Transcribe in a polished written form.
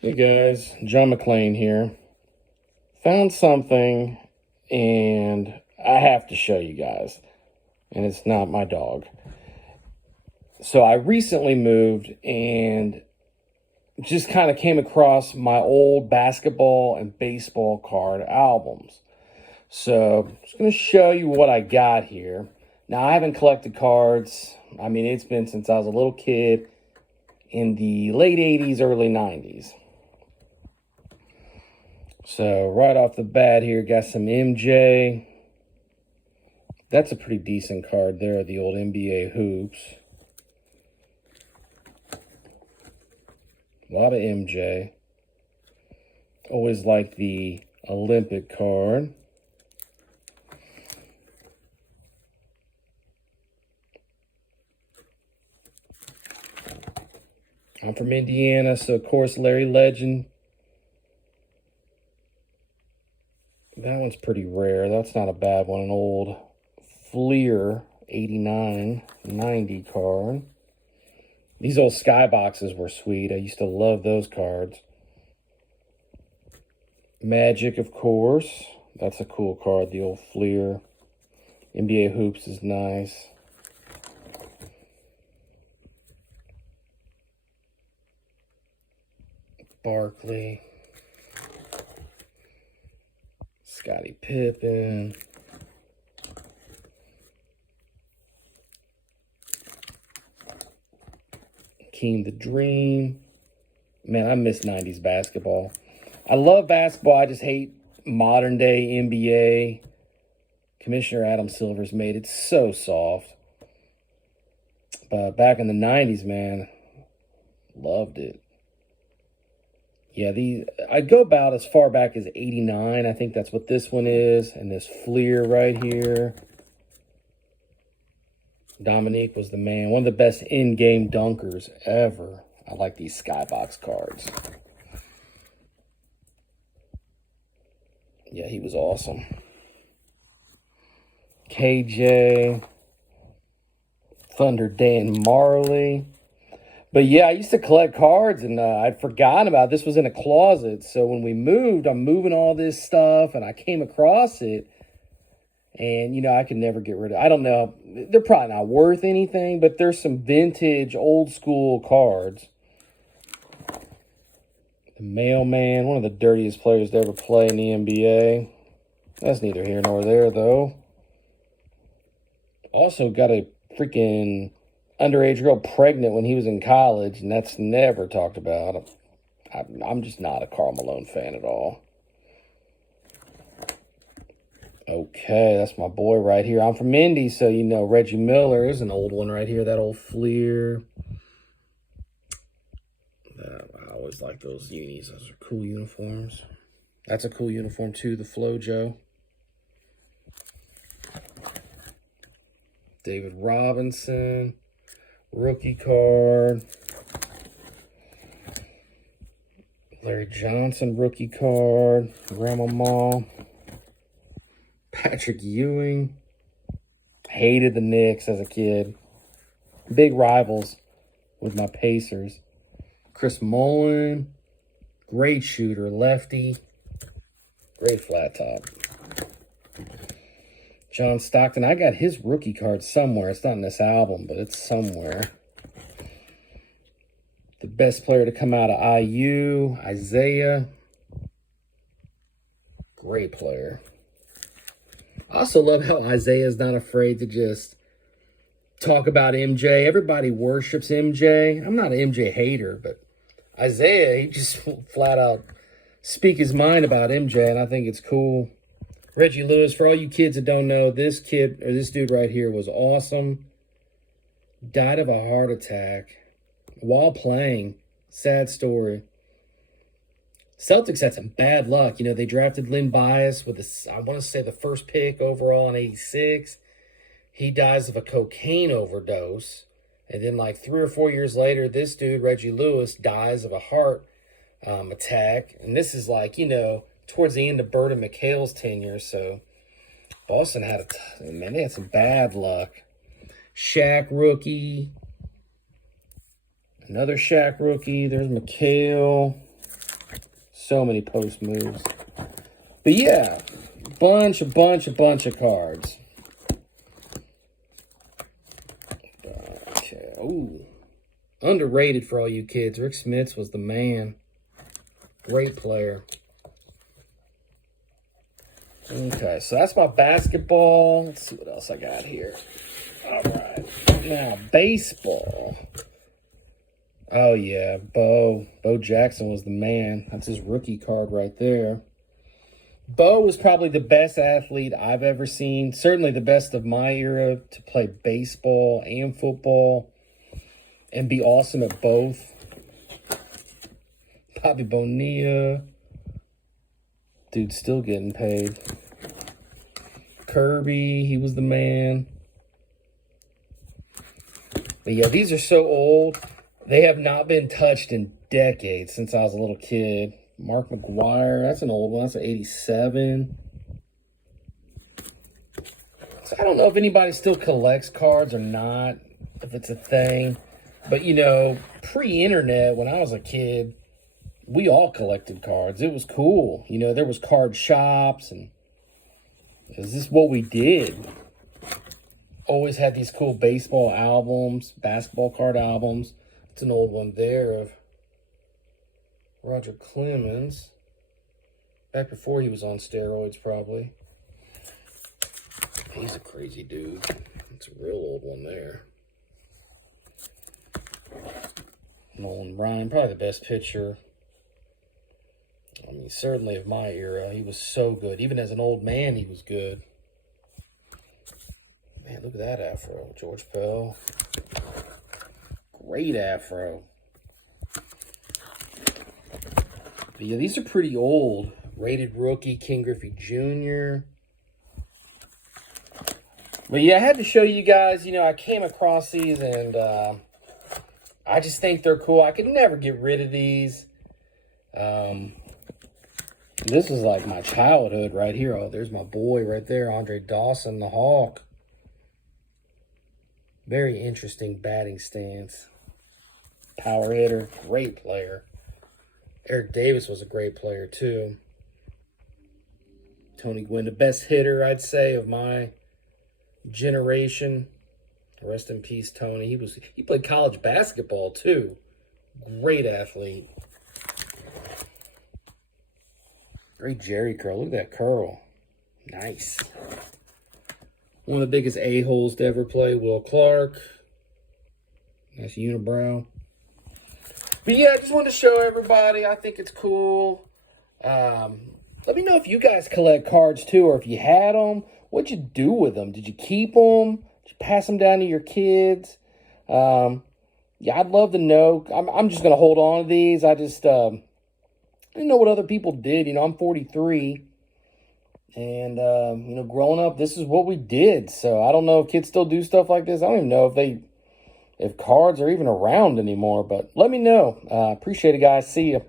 Hey guys, John McClain here. Found something and I have to show you guys. And it's not my dog. So I recently moved and just kind of came across my old basketball and baseball card albums. So I'm just going to show you what I got here. Now I haven't collected cards. I mean, it's been since I was a little kid in the late 80s, early 90s. So right off the bat here, got some MJ. That's a pretty decent card there, the old NBA hoops. A lot of MJ. Always like the Olympic card. I'm from Indiana, so of course Larry Legend. That one's pretty rare. That's not a bad one. An old Fleer 89, 90 card. These old skyboxes were sweet. I used to love those cards. Magic, of course. That's a cool card, the old Fleer. NBA Hoops is nice. Barkley. Scottie Pippen. Hakeem the Dream. Man, I miss 90s basketball. I love basketball. I just hate modern day NBA. Commissioner Adam Silver's made it so soft. But back in the 90s, man, loved it. Yeah, I'd go about as far back as 89. I think that's what this one is. And this Fleer right here. Dominique was the man. One of the best in-game dunkers ever. I like these skybox cards. Yeah, he was awesome. KJ. Thunder Dan Marley. But yeah, I used to collect cards and I'd forgotten about it. This was in a closet. So when we moved, I'm moving all this stuff and I came across it. And, you know, I could never get rid of it. I don't know. They're probably not worth anything, but there's some vintage, old school cards. The Mailman, one of the dirtiest players to ever play in the NBA. That's neither here nor there, though. Also got a freaking underage girl pregnant when he was in college, and that's never talked about. I'm just not a Karl Malone fan at all. Okay, that's my boy right here. I'm from Indy, so you know Reggie Miller is an old one right here, that old Fleer. I always like those unis. Those are cool uniforms. That's a cool uniform too, the Flojo. David Robinson. Rookie card. Larry Johnson rookie card. Grandma Ma. Patrick Ewing. Hated the Knicks as a kid. Big rivals with my Pacers. Chris Mullin. Great shooter. Lefty. Great flat top. John Stockton. I got his rookie card somewhere. It's not in this album, but it's somewhere. The best player to come out of IU, Isaiah. Great player. I also love how Isaiah's not afraid to just talk about MJ. Everybody worships MJ. I'm not an MJ hater, but Isaiah, he just flat out speak his mind about MJ, and I think it's cool. Reggie Lewis, for all you kids that don't know, this dude right here was awesome. Died of a heart attack while playing. Sad story. Celtics had some bad luck. You know, they drafted Lynn Bias with, I want to say, the first pick overall in 86. He dies of a cocaine overdose. And then like 3 or 4 years later, this dude, Reggie Lewis, dies of a heart attack. And this is like, you know, towards the end of Bird and McHale's tenure. So Boston had they had some bad luck. Shaq rookie. Another Shaq rookie. There's McHale. So many post moves. But yeah, bunch of cards. Okay. Ooh. Underrated for all you kids. Rick Smits was the man. Great player. Okay, so that's my basketball. Let's see what else I got here. All right. Now, baseball. Oh, yeah. Bo Jackson was the man. That's his rookie card right there. Bo was probably the best athlete I've ever seen. Certainly the best of my era to play baseball and football and be awesome at both. Bobby Bonilla. Dude's still getting paid. Kirby, he was the man. But yeah, these are so old. They have not been touched in decades since I was a little kid. Mark McGwire, that's an old one. That's an 87. So I don't know if anybody still collects cards or not, if it's a thing. But, you know, pre-internet, when I was a kid, we all collected cards. It was cool. You know, there was card shops, and is this what we did? Always had these cool baseball albums, basketball card albums. It's an old one there of Roger Clemens. Back before he was on steroids, probably. He's a crazy dude. It's a real old one there. Nolan Ryan, probably the best pitcher. I mean, certainly of my era. He was so good. Even as an old man, he was good. Man, look at that afro. George Bell. Great afro. But yeah, these are pretty old. Rated rookie, King Griffey Jr. But yeah, I had to show you guys, you know, I came across these and I just think they're cool. I could never get rid of these. This is like my childhood right here. Oh, there's my boy right there, Andre Dawson, the Hawk. Very interesting batting stance. Power hitter, great player. Eric Davis was a great player too. Tony Gwynn, the best hitter, I'd say, of my generation. Rest in peace, Tony. He played college basketball too. Great athlete. Great Jerry curl. Look at that curl. Nice. One of the biggest a-holes to ever play, Will Clark. Nice unibrow. But yeah, I just wanted to show everybody. I think it's cool. Let me know if you guys collect cards too, or if you had them. What'd you do with them? Did you keep them? Did you pass them down to your kids? Yeah, I'd love to know. I'm just going to hold on to these. I just didn't know what other people did. You know, I'm 43. And, you know, growing up, this is what we did. So I don't know if kids still do stuff like this. I don't even know if cards are even around anymore. But let me know. Appreciate it, guys. See you.